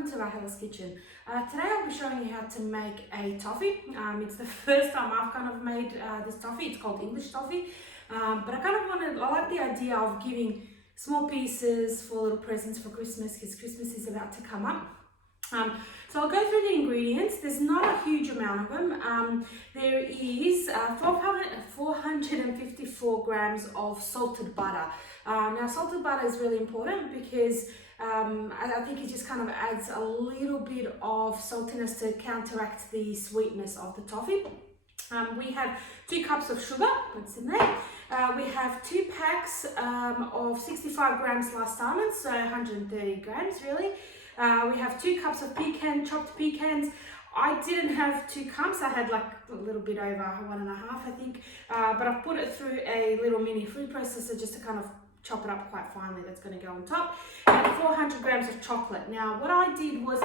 welcome to my Hell's Kitchen. Today I'll be showing you how to make a toffee. It's the first time I've kind of made this toffee. It's called English Toffee, but I like the idea of giving small pieces for little presents for Christmas, because Christmas is about to come up. So I'll go through the ingredients. There's not a huge amount of them. There is 454 grams of salted butter. Now salted butter is really important because I think it just kind of adds a little bit of saltiness to counteract the sweetness of the toffee. We have 2 cups of sugar, that's in there. We have 2 packs of 65 grams sliced almonds, so 130 grams really. We have 2 cups of chopped pecans. I didn't have 2 cups, I had like a little bit over 1.5 I think, but I've put it through a little mini food processor just to kind of chop it up quite finely. That's going to go on top. And 400 grams of chocolate. Now what I did was,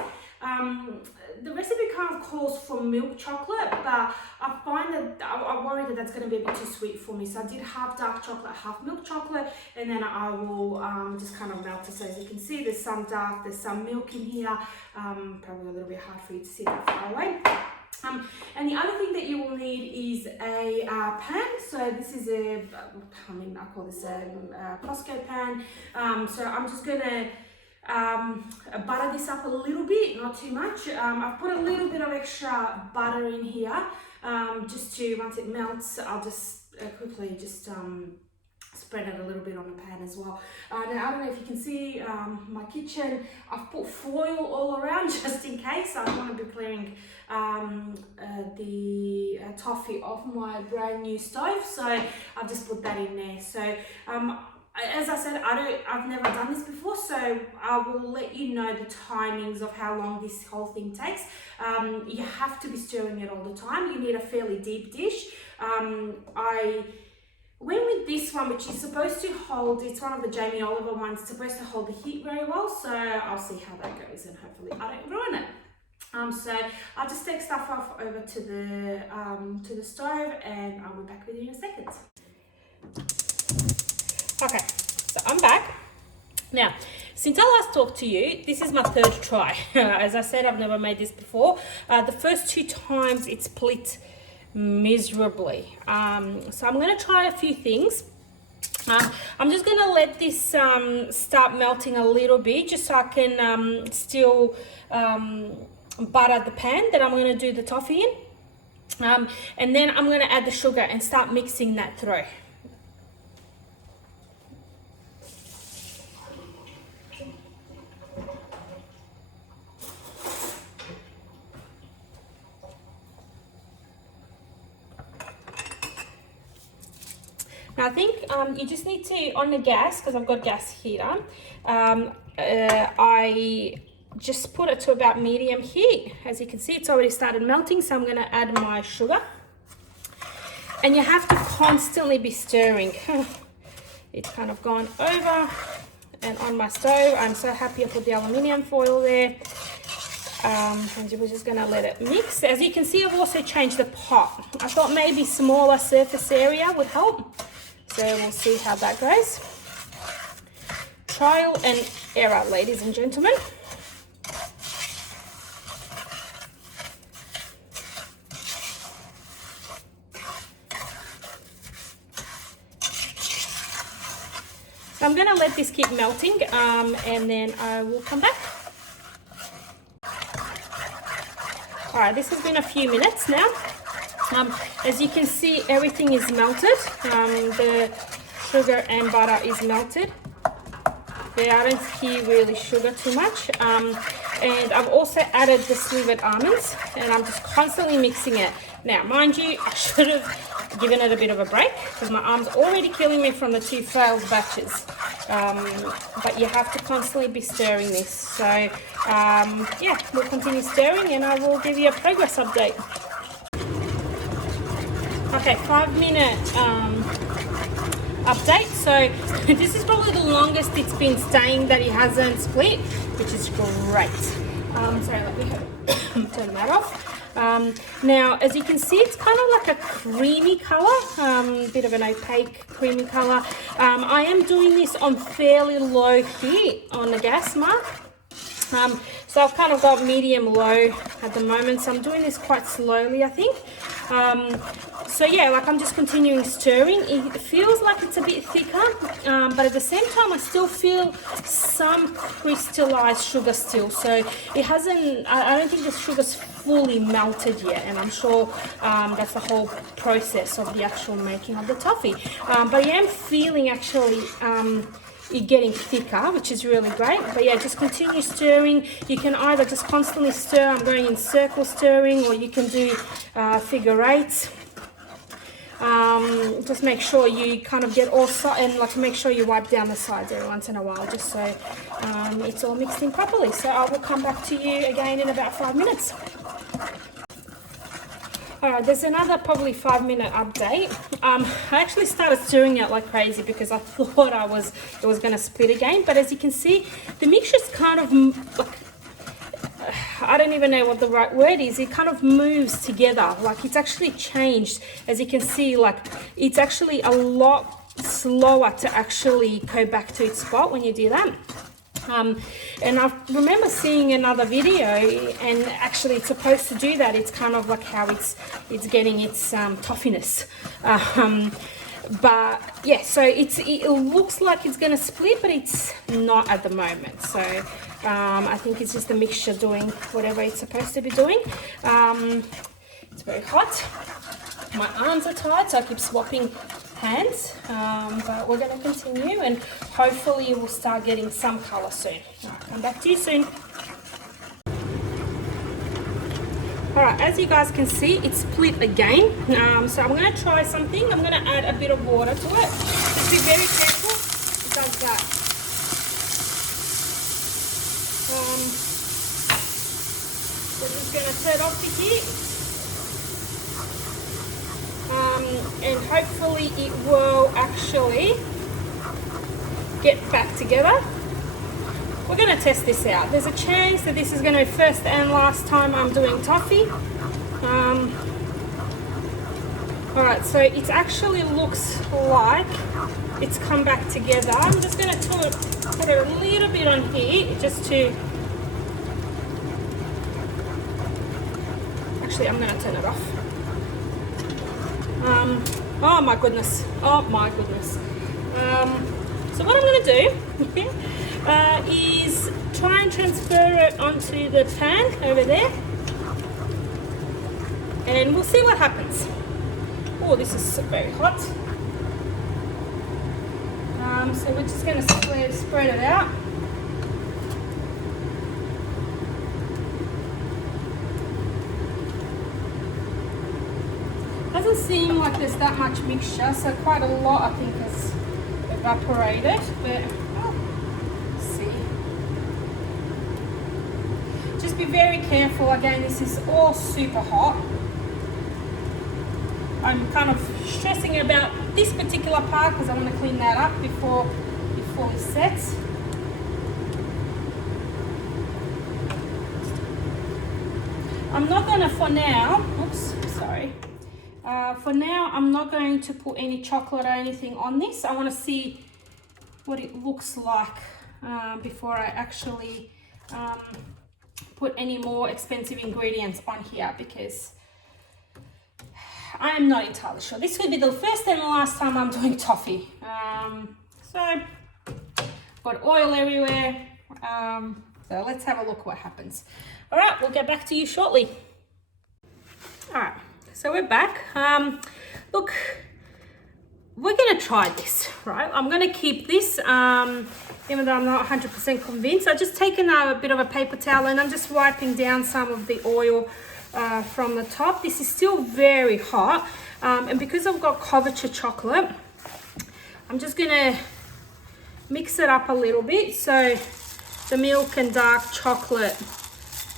the recipe kind of calls for milk chocolate, but I find that I worry that that's going to be a bit too sweet for me. So I did half dark chocolate, half milk chocolate, and then I will just kind of melt it. So as you can see, there's some dark, there's some milk in here. Probably a little bit hard for you to see that far away. And the other thing that you will need is a pan. So this is I call this a Costco pan. So I'm just gonna butter this up a little bit, not too much. I've put a little bit of extra butter in here, just to, once it melts, I'll just quickly just spread it a little bit on the pan as well. Now I don't know if you can see my kitchen. I've put foil all around just in case. I don't want to be clearing the toffee off my brand new stove, so I've just put that in there. So as I said, I've never done this before, so I will let you know the timings of how long this whole thing takes. You have to be stirring it all the time. You need a fairly deep dish. I went with this one, which is supposed to hold, it's one of the Jamie Oliver ones, it's supposed to hold the heat very well, so I'll see how that goes and hopefully I don't ruin it. So I'll just take stuff off over to the stove, and I'll be back with you in a second. Okay, so I'm back. Now, since I last talked to you, this is my 3rd try. As I said, I've never made this before. The first 2 times it's split miserably. So I'm going to try a few things. I'm just going to let this start melting a little bit, just so I can still butter the pan that I'm going to do the toffee in. And then I'm going to add the sugar and start mixing that through. Now I think you just need to, on the gas, because I've got gas heater, I just put it to about medium heat. As you can see, it's already started melting, so I'm going to add my sugar. And you have to constantly be stirring. It's kind of gone over and on my stove. I'm so happy I put the aluminium foil there. And we're just going to let it mix. As you can see, I've also changed the pot. I thought maybe smaller surface area would help. So we'll see how that goes. Trial and error, ladies and gentlemen. So I'm going to let this keep melting, and then I will come back. All right, this has been a few minutes now. As you can see, everything is melted. The sugar and butter is melted. Yeah, I don't hear really sugar too much. And I've also added the slivered almonds, and I'm just constantly mixing it. Now, mind you, I should have given it a bit of a break because my arm's already killing me from the 2 failed batches. But you have to constantly be stirring this. So, yeah, we'll continue stirring, and I will give you a progress update. Okay, 5-minute update. So this is probably the longest it's been staying that it hasn't split, which is great. Sorry, let me turn that off. Now, as you can see, it's kind of like a creamy color, bit of an opaque creamy color. I am doing this on fairly low heat on the gas mark. So So I've kind of got medium low at the moment, so I'm doing this quite slowly, I think. So yeah, like I'm just continuing stirring. It feels like it's a bit thicker, but at the same time I still feel some crystallized sugar still. So it hasn't, I don't think the sugar's fully melted yet, and I'm sure that's the whole process of the actual making of the toffee. But I am feeling actually it getting thicker, which is really great. But yeah, just continue stirring. You can either just constantly stir, I'm going in circle stirring, or you can do figure eights. Just make sure you kind of get all sides, and like make sure you wipe down the sides every once in a while, just so it's all mixed in properly. So I will come back to you again in about 5 minutes. Alright, there's another probably 5-minute update. I actually started stirring it like crazy because I thought it was going to split again. But as you can see, the mixture's kind of like, I don't even know what the right word is. It kind of moves together. Like it's actually changed. As you can see, like it's actually a lot slower to actually go back to its spot when you do that. And I remember seeing another video, and actually it's supposed to do that. It's kind of like how it's getting its toffiness. But yeah, so it looks like it's going to split, but it's not at the moment. So I think it's just the mixture doing whatever it's supposed to be doing. It's very hot. My arms are tired, so I keep swapping hands, but we're going to continue, and hopefully we'll start getting some color soon. I'll come back to you soon. Alright, as you guys can see, it's split again. So I'm going to try something. I'm going to add a bit of water to it. Just be very careful. It does that. We're just going to turn off the heat. And hopefully it will actually get back together. We're going to test this out. There's a chance that this is going to be first and last time I'm doing toffee. Alright, so it actually looks like it's come back together. I'm just going to put it a little bit on here just to... Actually, I'm going to turn it off. Oh my goodness, oh my goodness. So what I'm going to do is try and transfer it onto the pan over there, and we'll see what happens. Oh, this is very hot. So we're just going to spread it out. Doesn't seem like there's that much mixture, so quite a lot I think has evaporated, but let's see. Just be very careful. Again, this is all super hot. I'm kind of stressing about this particular part because I want to clean that up before it fully sets. I'm not going to, for now, oops, sorry. For now, I'm not going to put any chocolate or anything on this. I want to see what it looks like before I actually put any more expensive ingredients on here, because I am not entirely sure. This will be the first and the last time I'm doing toffee. So, got oil everywhere. So let's have a look what happens. All right, we'll get back to you shortly. All right. So we're back. Look, we're going to try this, right? I'm going to keep this, even though I'm not 100% convinced. I've just taken a bit of a paper towel and I'm just wiping down some of the oil from the top. This is still very hot. And because I've got couverture chocolate, I'm just going to mix it up a little bit so the milk and dark chocolate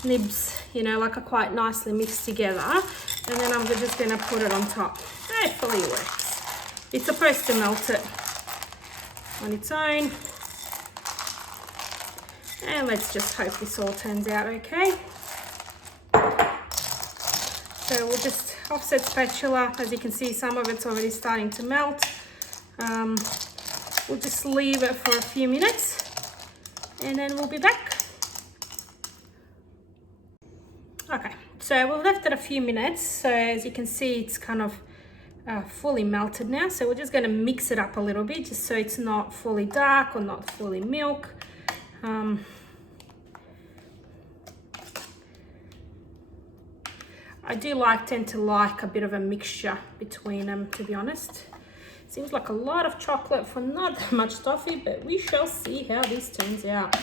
nibs, you know, like are quite nicely mixed together. And then I'm just going to put it on top. Hopefully it works. It's supposed to melt it on its own. And let's just hope this all turns out okay. So we'll just offset spatula. As you can see, some of it's already starting to melt. We'll just leave it for a few minutes and then we'll be back. Okay, so we've left it a few minutes. So as you can see, it's kind of fully melted now. So we're just going to mix it up a little bit just so it's not fully dark or not fully milk. I do tend to like a bit of a mixture between them, to be honest. Seems like a lot of chocolate for not that much toffee, but we shall see how this turns out.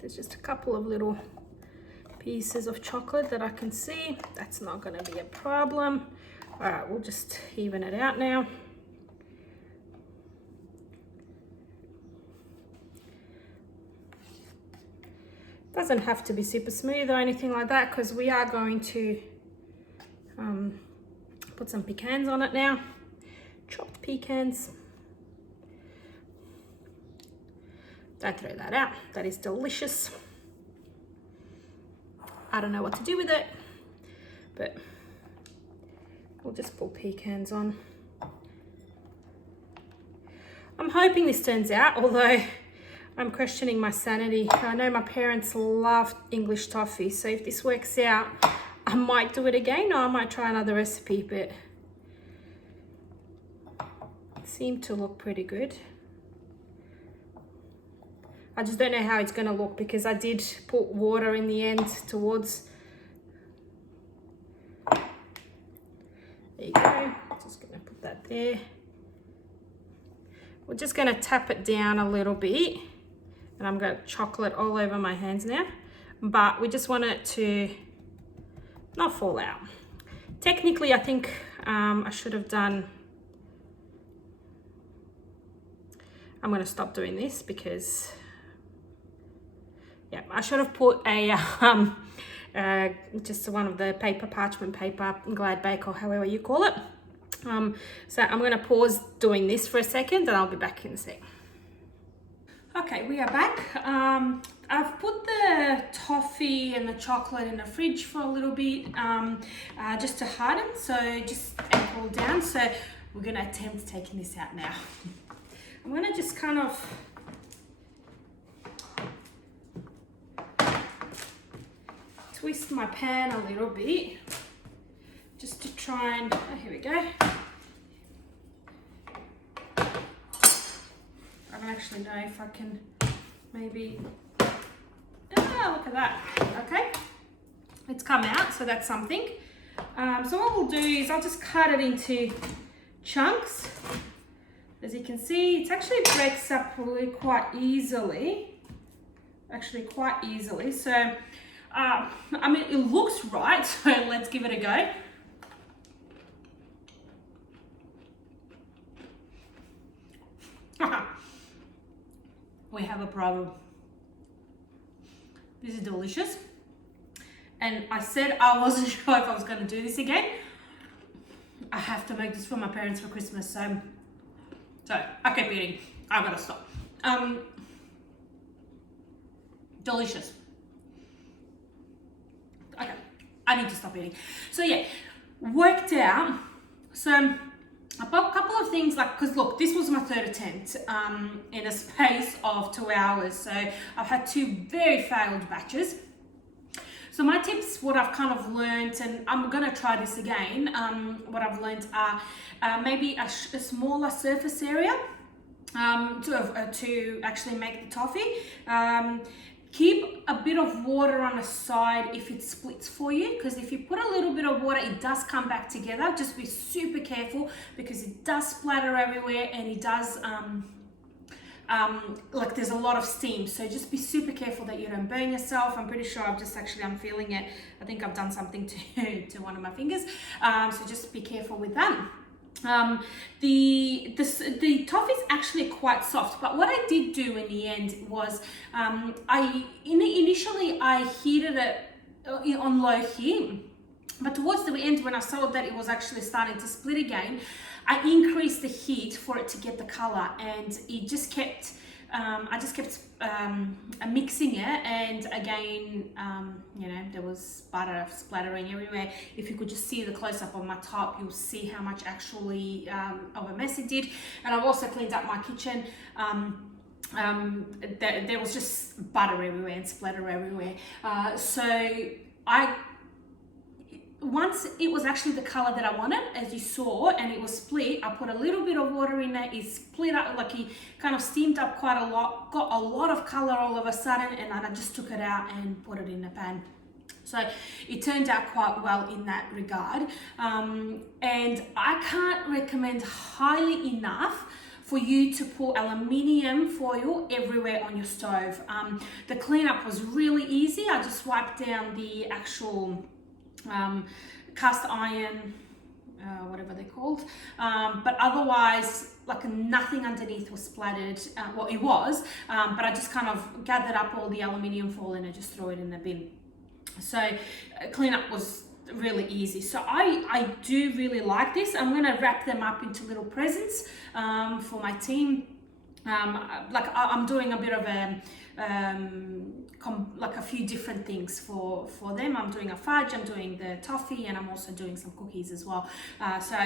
There's just a couple of little pieces of chocolate that I can see. That's not going to be a problem. All right, we'll just even it out now. Doesn't have to be super smooth or anything like that, because we are going to put some pecans on it now. Chopped pecans. Don't throw that out. That is delicious. I don't know what to do with it, but we'll just put pecans on. I'm hoping this turns out, although I'm questioning my sanity. I know my parents love English toffee, so if this works out, I might do it again, or I might try another recipe, but it seemed to look pretty good. I just don't know how it's going to look, because I did put water in the end towards. There you go. Just going to put that there. We're just going to tap it down a little bit, and I'm going to chocolate all over my hands now, but we just want it to not fall out. Technically, I think I should have done. I'm going to stop doing this because. Yeah, I should have put a just one of the parchment paper, glad bake, or however you call it. So I'm going to pause doing this for a second, and I'll be back in a sec. Okay, we are back. I've put the toffee and the chocolate in the fridge for a little bit, just to harden, so just and cool down. So we're going to attempt taking this out now. I'm going to just kind of twist my pan a little bit just to try and, oh, here we go. I don't actually know if I can maybe, look at that. Okay, it's come out, so that's something. So what we'll do is I'll just cut it into chunks. As you can see, it actually breaks up really quite easily. So I mean, it looks right, so let's give it a go. We have a problem. This is delicious. And I said I wasn't sure if I was going to do this again. I have to make this for my parents for Christmas, so I kept eating. I gotta stop. Delicious. Okay, I need to stop eating. So yeah, worked out. So a couple of things, like, because look, this was my third attempt in a space of 2 hours. So I've had 2 very failed batches. So my tips, what I've kind of learned, and I'm gonna try this again, what I've learned are maybe a smaller surface area to actually make the toffee. Keep a bit of water on the side if it splits for you, because if you put a little bit of water, it does come back together. Just be super careful, because it does splatter everywhere, and it does like there's a lot of steam, so just be super careful that you don't burn yourself. I'm pretty sure I'm feeling it. I think I've done something to one of my fingers, so just be careful with that. The toffee is actually quite soft, but what I did do in the end was initially I heated it on low heat, but towards the end, when I saw that it was actually starting to split again, I increased the heat for it to get the color, and it just kept I just kept mixing it, and again, you know, there was butter splattering everywhere. If you could just see the close-up on my top, you'll see how much actually of a mess it did. And I've also cleaned up my kitchen. There was just butter everywhere and splatter everywhere. Once it was actually the color that I wanted, as you saw, and it was split, I put a little bit of water in there. It split up, like it kind of steamed up quite a lot, got a lot of color all of a sudden, and then I just took it out and put it in the pan. So it turned out quite well in that regard. And I can't recommend highly enough for you to put aluminium foil everywhere on your stove. The cleanup was really easy. I just wiped down the actual cast iron, whatever they're called, but otherwise, like, nothing underneath was splattered. Well, it was, but I just kind of gathered up all the aluminium foil and I just threw it in the bin. So cleanup was really easy. So I do really like this. I'm going to wrap them up into little presents for my team. Like I'm doing a bit of like a few different things for them. I'm doing a fudge, I'm doing the toffee, and I'm also doing some cookies as well. So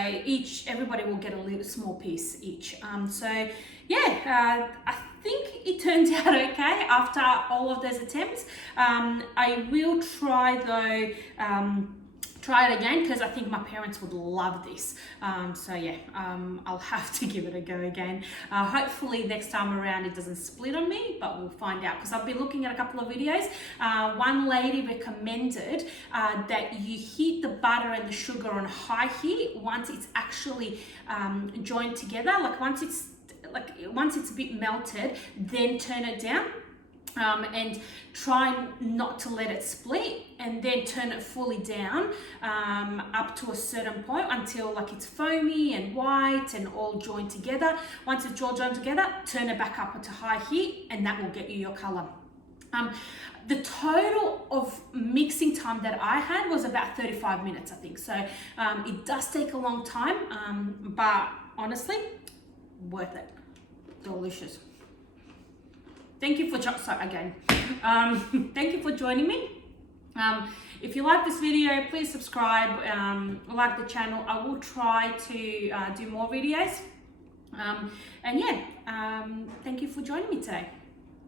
everybody will get a little small piece each. So yeah, I think it turned out okay after all of those attempts. I will try though, try it again, because I think my parents would love this. So yeah, I'll have to give it a go again. Hopefully next time around it doesn't split on me, but we'll find out, because I've been looking at a couple of videos. One lady recommended that you heat the butter and the sugar on high heat once it's actually joined together. Like once it's a bit melted, then turn it down. And try not to let it split, and then turn it fully down up to a certain point until like it's foamy and white and all joined together. Once it's all joined together, turn it back up to high heat, and that will get you your color. The total of mixing time that I had was about 35 minutes, I think. So it does take a long time, but honestly, worth it. Delicious. Thank you for thank you for joining me. If you like this video, please subscribe, like the channel. I will try to do more videos. And yeah, thank you for joining me today.